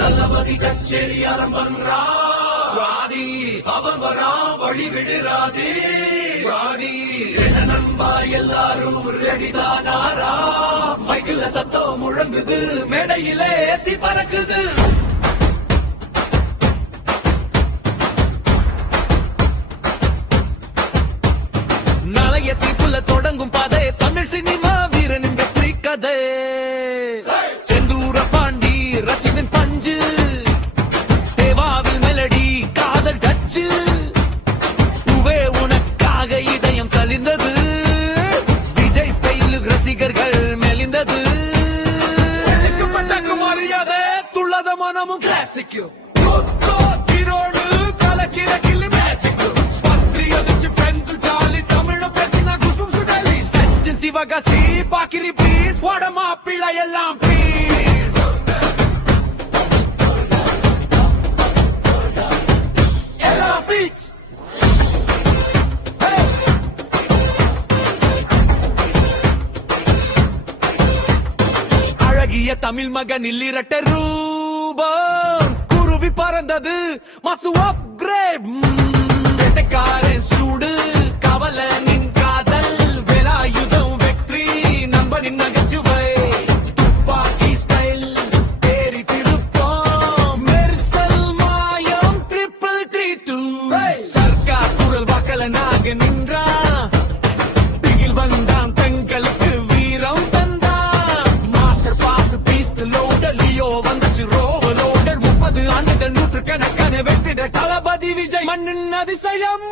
தளபதி கச்சேரி அரம்பன்றா ராணி அவன் வரா வழி விடுறாதே ராணி என்ன நண்பா எல்லாரும் ரெடிதானாரா மைக்கில் சத்தம் முழங்குது மேடையில ஏத்தி பறக்குது நாளையத்திற்குள்ள தொடங்கும் பாதை தமிழ் சினிமா வீரனின் வெற்றி கதை செந்தூர பாண்டி ரசிகன் பஞ்சு தேவாவில் மெலடி காதல் டச்சு உவே உனக்காக இதயம் கலிந்தது விஜய் ஸ்டைல் ரசிகர்கள் மெலிந்தது மரியாதை துள்ளத மனமும் கிளாசிக்கும் கலக்கிற கிளி மேஜிக்கும் சிவகாசி பாக்கிரி ப்ளீஸ் வடமா பிள்ளை எல்லாம் ப்ளீஸ் எல்லாம் ப்ளீஸ் அழகிய தமிழ் மகனில் இரட்ட ரூபம் குருவி பறந்தது மசு அப்கிரேட் வேட்டைக்காரன் சூடு கவலனின் காதல் வேலாயுதம் வெற்றி நண்பனின் நகைச்சுவை துப்பாக்கி ஸ்டைல் தேரி திருப்பம் மெர்சல் மாயம் 3332 சர்க்கார் குரல் வாக்கலனாக நின்றான் பிகில் வந்தான் பெண்களுக்கு வீரம் தந்தான் மாஸ்டர் பாஸ் பீஸ்ட் லோடர் லியோ வந்துச்சு ரோவலோடர் 30 ஆண்டுகள் நூற்றுக்கணக்கான வெற்றிட தளபதி விஜய் மண்ணின் அதிசயம்